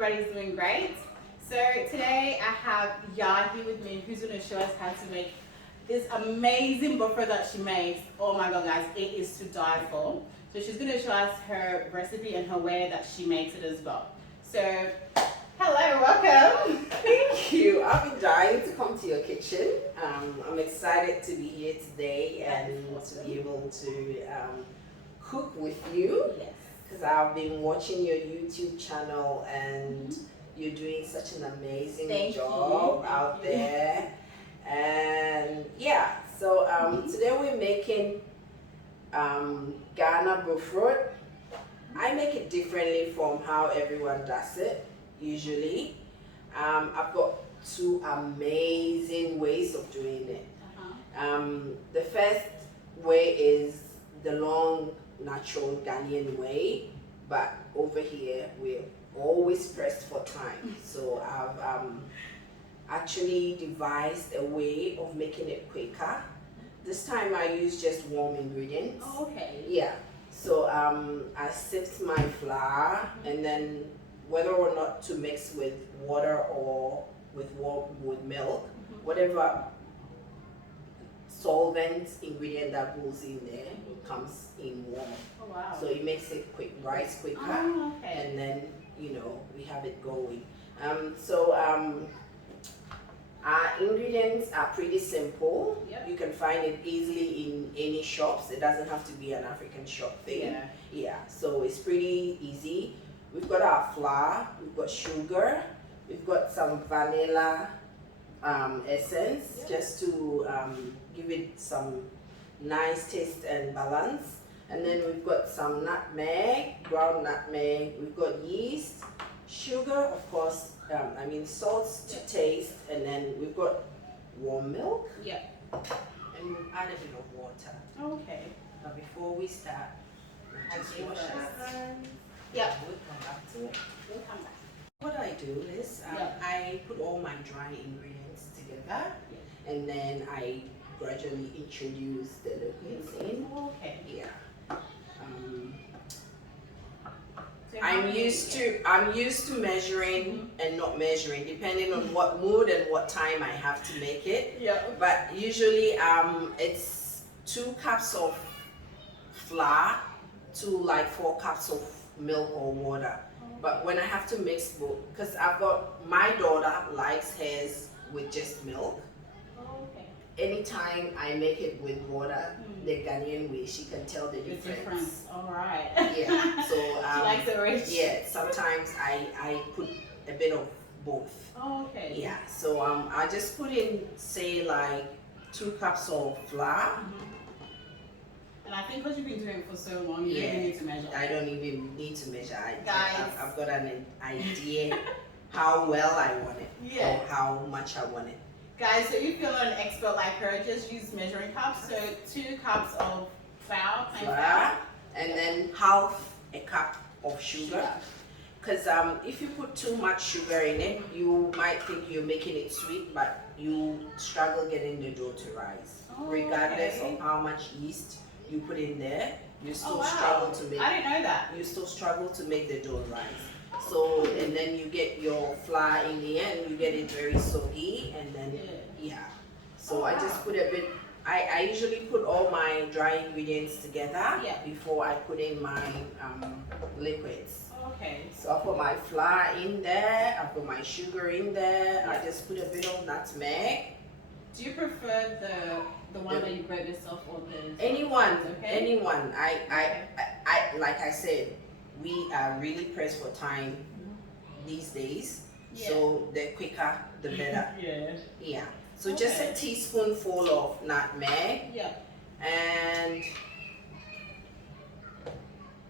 everybody's doing great. So today I have Yah here with me, who's going to show us how to make this amazing bofrot that she makes. Oh my god, guys, it is to die for. So she's going to show us her recipe and her way that she makes it as well. So hello, welcome. Thank you. I've been dying to come to your kitchen. I'm excited to be here today and to be able to cook with you. Yes. Because I've been watching your YouTube channel and you're doing such an amazing job out there. And yeah, so today we're making Ghana Bofrot. I make it differently from how everyone does it usually. I've got two amazing ways of doing it. The first way is the long natural Ghanaian way, but over here we're always pressed for time. So I've actually devised a way of making it quicker. This time I use just warm ingredients. Oh, okay. Yeah. So I sift my flour, and then whether or not to mix with water or with milk, whatever solvent ingredient that goes in there comes in warm. Oh, wow. So it makes it rise quicker, and then we have it going. Our ingredients are pretty simple. Yep. You can find it easily in any shops. It doesn't have to be an African shop thing. Yeah. So it's pretty easy. We've got our flour, we've got sugar, we've got some vanilla essence, just to give it some nice taste and balance. And then we've got some nutmeg, ground nutmeg, we've got yeast, sugar, of course, salt to taste, and then we've got warm milk. Yep. And we'll add a bit of water. Okay. But before we start, we'll just wash our hands. Yep. We'll come back to it. We'll come back. What I do is I put all my dry ingredients together, and then I gradually introduce the liquids in. Okay. Yeah. So I'm used to measuring and not measuring, depending on what mood and what time I have to make it. Yeah. But usually it's 2 cups of flour to like 4 cups of milk or water. But when I have to mix both, because I've got my daughter likes hers with just milk. Okay. Anytime I make it with water, the Ghanaian way, she can tell the difference. All right. Yeah. So she likes it rich. yeah. Sometimes I put a bit of both. Oh, okay. Yeah. So I just put in, say, like 2 cups of flour. And I think because you've been doing it for so long, you don't even need to measure. I don't even need to measure. Guys, I've got an idea how well I want it, or how much I want it. Guys, so if you're not an expert like her, just use measuring cups. So 2 cups of flour, and then half a cup of sugar. Because if you put too much sugar in it, you might think you're making it sweet, but you struggle getting the dough to rise. Regardless of how much yeast you put in there, you still struggle to make. I didn't know that. You still struggle to make the dough rise. So, and then you get your flour in the end, you get it very soggy, and then So I just put a bit. I usually put all my dry ingredients together before I put in my liquids. Okay. So I put my flour in there, I put my sugar in there, I just put a bit of nutmeg. Do you prefer the one that you grab yourself or the anyone? I like I said, we are really pressed for time these days. So the quicker the better. Yeah. So just a teaspoonful of nutmeg. And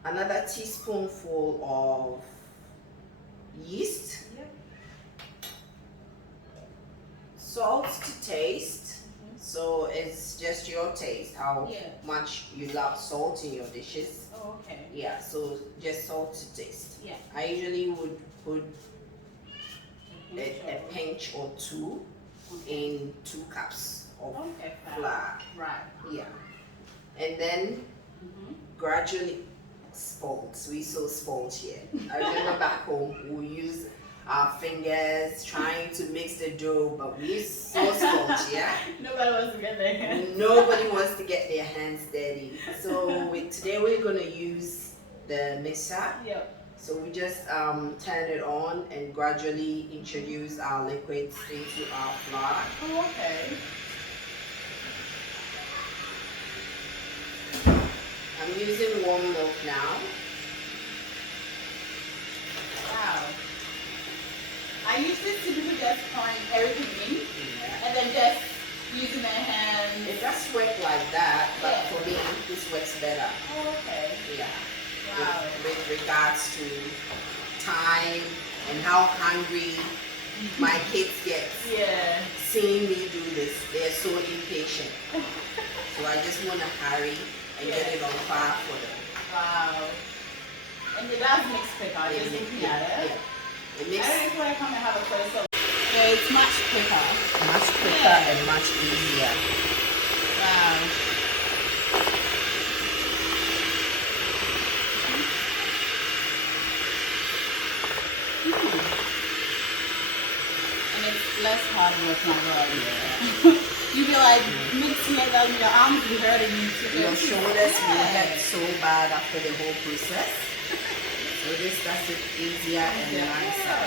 another teaspoonful of yeast. Salt to taste. So it's just your taste, how much you love salt in your dishes. Yeah, so just salt to taste. I usually would put a pinch or 2 in 2 cups of flour. Right. Yeah. And then gradually spoiled. We so spoiled here. I remember back home we use our fingers trying to mix the dough, but we're so spongy, yeah? Nobody wants to get their hands. Nobody wants to get their hands dirty. So today we're gonna use the mixer. Yep. So we just turn it on and gradually introduce our liquids into our flour. Oh, okay. I'm using warm milk now. Wow. I usually typically just pouring everything in and then just using my hands. It does work like that, but Yeah. for me, this works better. Oh, okay. Yeah. Wow. With regards to time and how hungry my kids get Yeah. seeing me do this. They're so impatient. So I just want to hurry and get it on fire for them. Wow. And it does mix quicker, just looking at it. It I makes don't know if I come and have a close up. So it's much quicker. much quicker and much easier. Wow. And it's less hard work now, right? You be like mixing it up, your arms be hurting you to do Your it. shoulders will Yeah. get so bad after the whole process. So this does it easier and Yeah. nicer.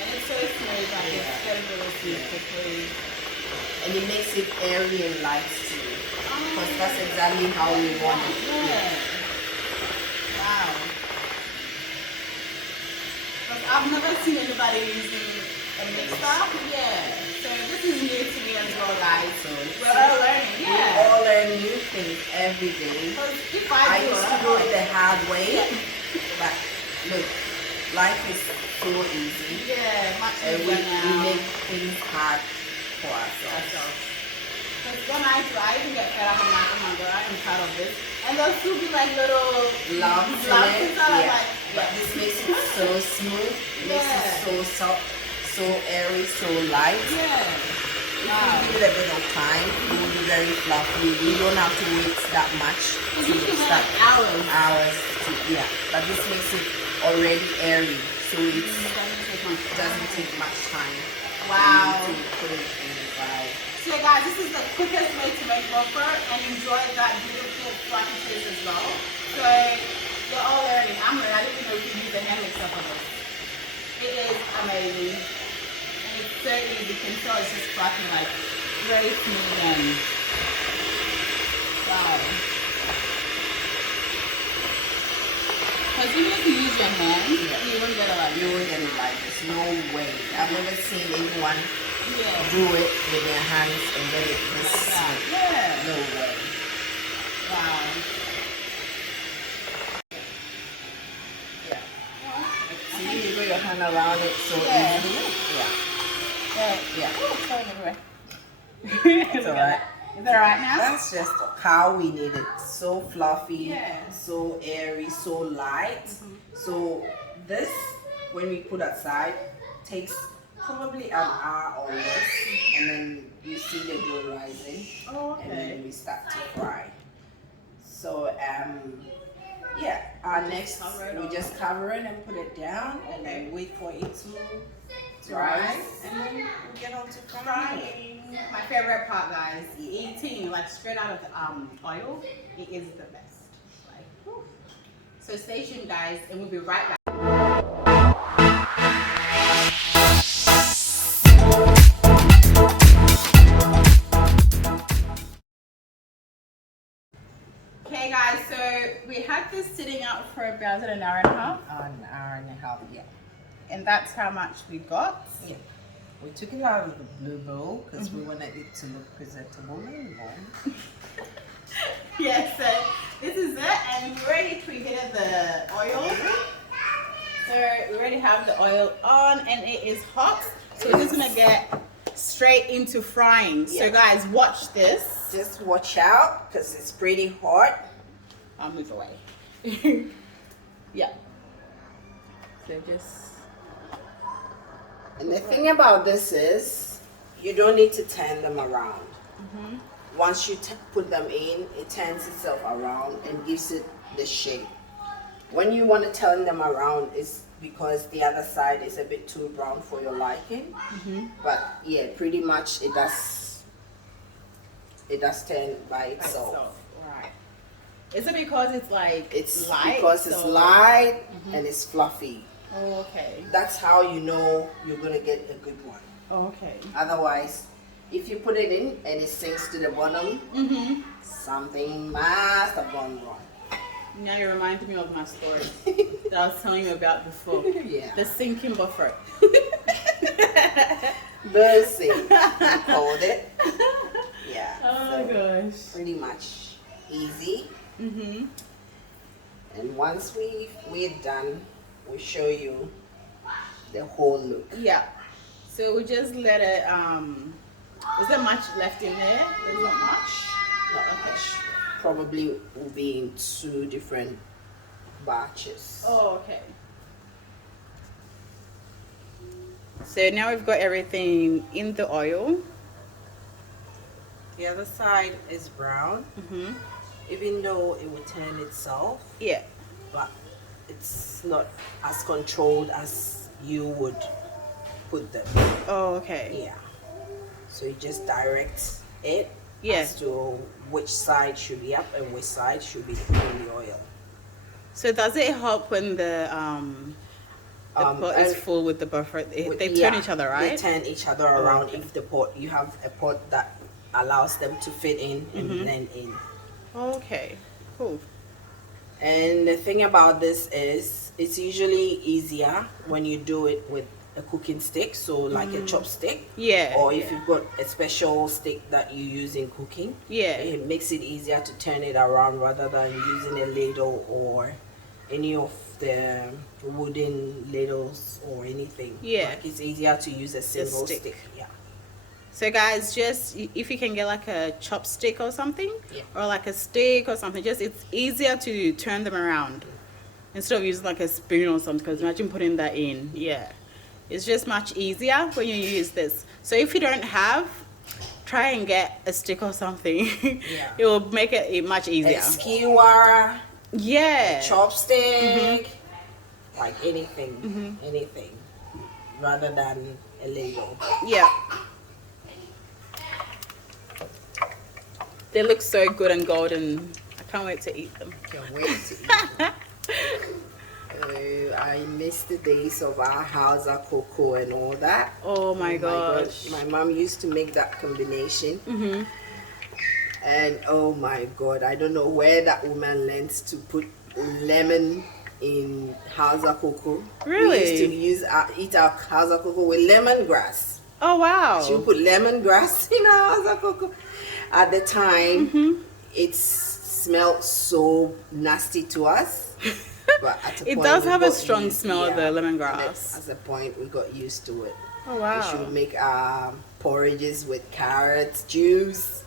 And it's so smooth, like Yeah. it's getting really smooth quickly. And it makes it airy and light too. Because that's exactly how we want it. Yeah. Wow. But I've never seen anybody using a mixer. Yeah. So this is new to me as well, guys. So We're all learning. we Yeah. all learn new things every day. Because if I do used it, to do it the hard way, Yeah. but look, life is so easy, Yeah, much and easier we now. make things hard for ourselves. Because when I do, I even get fed up. I'm like, oh my god, I'm tired of this. And there'll still be like little Lumps in lumps it, inside. I'm yeah. like, But this makes it so smooth, makes it Yeah. so soft, so airy, so light. yeah. If Wow. we give it a bit of time, it will be very fluffy. We don't have to wait that much It's to usually start like hours. hours to, yeah. But this makes it already airy, so it doesn't take much time. Wow. To put it in the fry. So guys, this is the quickest way to make bofrot and enjoy that beautiful fluffy taste as well. So you're all learning. I'm learning. I didn't even know we could use a hand mixer for this. It is amazing. And it's so easy. You can tell it's just fluffy, like very smooth and wow. Because even if you use your hand, Yeah. you won't get a lot. You will get it like this. No way. I've never seen anyone Yeah. do it with their hands and get it this Like that. smooth. Yeah. No way. Wow. Yeah. See, you put your hand around it so Yeah. easily. Yeah. Yeah. Oh, it's going everywhere. It's alright. Is that alright now? That's just how we need it. So fluffy, Yeah. so airy, so light. So this, when we put aside, takes probably an hour or less, and then you see the dough rising, Oh, and then we start to fry. So yeah, our next Cover it we up. just cover it and put it down, and then wait for it to rise, and then we get on to frying. My favorite part, guys, eating like straight out of the oil, it is the best. Like, whew. So stay tuned, guys, and we'll be right back. Okay, guys, so we had this sitting out for about an hour and a half, An hour and a half, yeah. and that's how much we got. Yeah. We took it out of the blue bowl because we wanted it to look presentable and warm. Yes, so this is it, and we already preheated the oil. So we already have the oil on, and it is hot. So we're just gonna get straight into frying. So Yeah. guys, watch this. Just watch out because it's pretty hot. I'll move away. Yeah. So just. And the thing about this is, you don't need to turn them around. Once you put them in, it turns itself around and gives it the shape. When you want to turn them around, it's because the other side is a bit too brown for your liking. But yeah, pretty much it does turn by itself. Right. Is it because it's like It's light? because it's light and it's fluffy. Oh, okay. That's how you know you're gonna get a good one. Oh, okay. Otherwise, if you put it in and it sinks to the bottom, something must have gone wrong. Now you reminded me of my story that I was telling you about before. Yeah. The sinking Bofrot. The sink, we called it. Yeah. Oh so my gosh. pretty much easy. And once we're done, we'll show you the whole look. Yeah. So we just let it, is there much left in there? There's not much? Not much. Probably will be in 2 different batches. Oh, okay. So now we've got everything in the oil. The other side is brown, even though it will turn itself, Yeah. but it's not as controlled as you would put them. Oh, okay. Yeah. So you just direct it Yeah. as to which side should be up and which side should be in the oil. So does it help when the pot is and full with the Bofrot? They turn yeah, each other, right? They turn each other around. okay. If the pot, you have a pot that allows them to fit in and blend in. Okay. Cool. And the thing about this is it's usually easier when you do it with a cooking stick, so like a chopstick. Yeah. Or if yeah. you've got a special stick that you use in cooking, Yeah. it makes it easier to turn it around rather than using a ladle or any of the wooden ladles or anything. Yeah. Like it's easier to use a single stick. stick. Yeah. So guys, just if you can get like a chopstick or something, Yeah. or like a stick or something, just it's easier to turn them around instead of using like a spoon or something. Because imagine putting that in. Yeah, it's just much easier when you use this. So if you don't have, try and get a stick or something. Yeah. It will make it much easier. A skewer, Yeah. chopstick, like anything, rather than a ladle. Yeah. They look so good and golden. I can't wait to eat them. Can't wait to eat them. I miss the days of our Hausa cocoa and all that. Oh my gosh. My mom used to make that combination. And oh my god, I don't know where that woman learned to put lemon in Hausa cocoa. Really? We used to eat our Hausa cocoa with lemongrass. Oh wow. She would put lemongrass in our Hausa cocoa. At the time, it smelled so nasty to us. But at a It point does we have a got strong used- smell of the lemongrass. At a point, we got used to it. Oh And she wow. would make porridges with carrots, juice.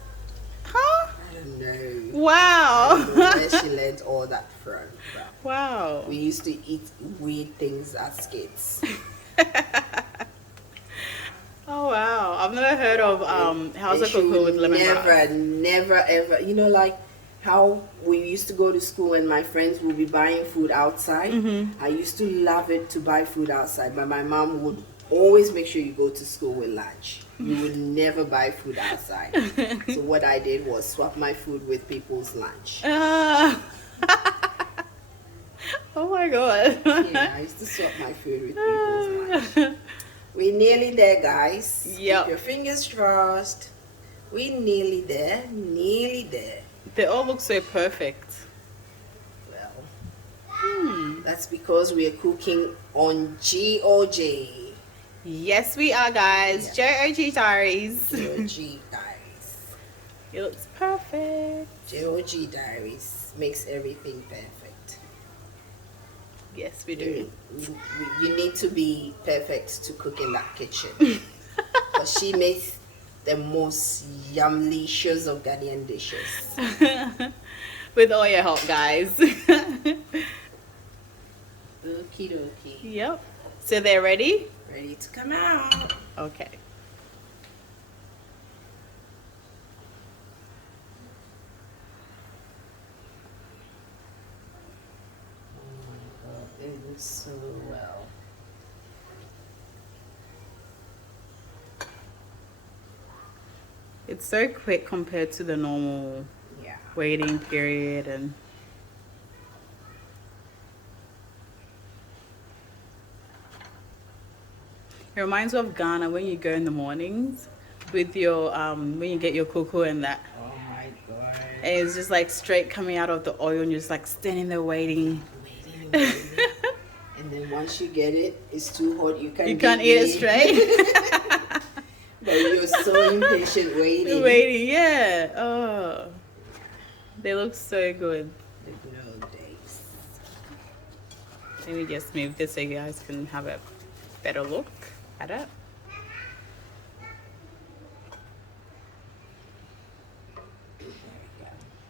Huh? I don't know. I don't know Wow. where she learned all that from. But Wow. we used to eat weird things as kids. Oh wow. I've never heard of Hausa And she cocoa with would lemongrass. never, ever. You know, like how we used to go to school and my friends would be buying food outside. I used to love it to buy food outside, but my mom would always make sure you go to school with lunch. You would never buy food outside. So what I did was swap my food with people's lunch. Oh my god. Yeah, I used to swap my food with people's lunch. We're nearly there, guys. Yep. Keep your fingers crossed. We're nearly there. Nearly there. They all look so perfect. Well, that's because we are cooking on J.O.G. Yes, we are, guys. J.O.G. Diaries. J.O.G. Diaries. It looks perfect. J.O.G. Diaries makes everything perfect. Yes, we do. You need to be perfect to cook in that kitchen. But she makes the most yumlicious of Ghanaian dishes. With all your help, guys. Okie dokie. Yep. So they're ready? Ready to come out. Okay. Oh my god, they look so well. It's so quick compared to the normal waiting period. And it reminds me of Ghana when you go in the mornings with your when you get your cocoa and that. Oh my god. And it's just like straight coming out of the oil and you're just like standing there waiting. And then once you get it, it's too hot. You can't eat it straight. But you're so impatient waiting. Waiting, yeah. Oh, they look so good. The good old days. Let me just move this so you guys can have a better look at it.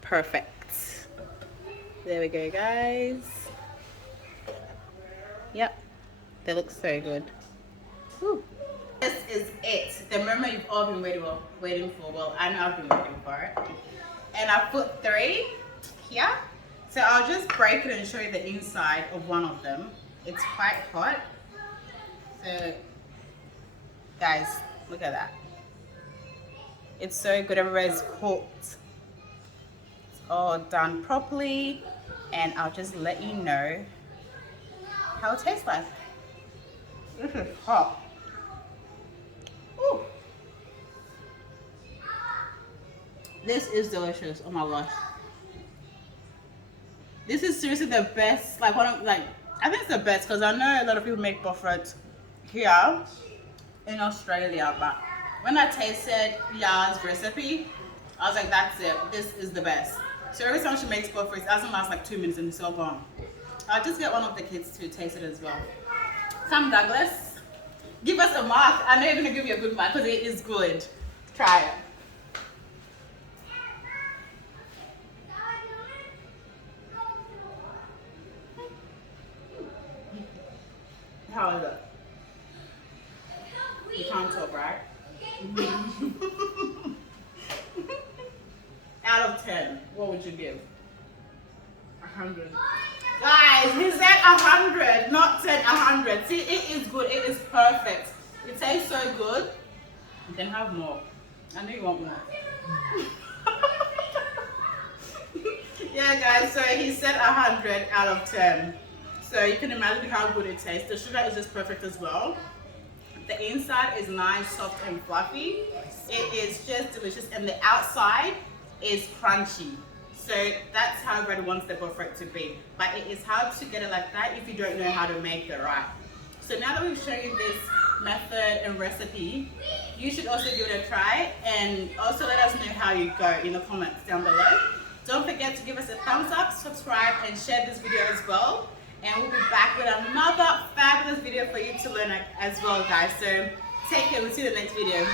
Perfect. There we go, guys. Yep, they look so good. Whew. This is it. The moment you've all been waiting for. Well, I know I've been waiting for it. And I put 3 here. So I'll just break it and show you the inside of one of them. It's quite hot. So, guys, look at that. It's so good. Everybody's cooked. It's all done properly. And I'll just let you know how it tastes like. This is hot. Ooh. This is delicious. Oh my gosh. This is seriously the best. Like I think it's the best because I know a lot of people make Bofrot here in Australia, but when I tasted Ya's recipe, I was like, that's it. This is the best. So every time she makes Bofrot, it doesn't last like 2 minutes and it's all gone. I'll just get one of the kids to taste it as well. Sam Douglas, give us a mark. I know you're gonna give you a good mark because it is good. Try it. How is it? You can't talk, right? Out of 10, what would you give? 100. Guys, he said 100, not 10, 100. See, it is good. It is perfect. It tastes so good. You can have more. I know you want more. Yeah, guys, so he said 100 out of 10. So you can imagine how good it tastes. The sugar is just perfect as well. The inside is nice, soft and fluffy. It is just delicious. And the outside is crunchy. So that's how everybody wants the Bofrot to be. But it is hard to get it like that if you don't know how to make it right. So now that we've shown you this method and recipe, you should also give it a try. And also let us know how you go in the comments down below. Don't forget to give us a thumbs up, subscribe and share this video as well. And we'll be back with another fabulous video for you to learn as well, guys. So take care. We'll see you in the next video.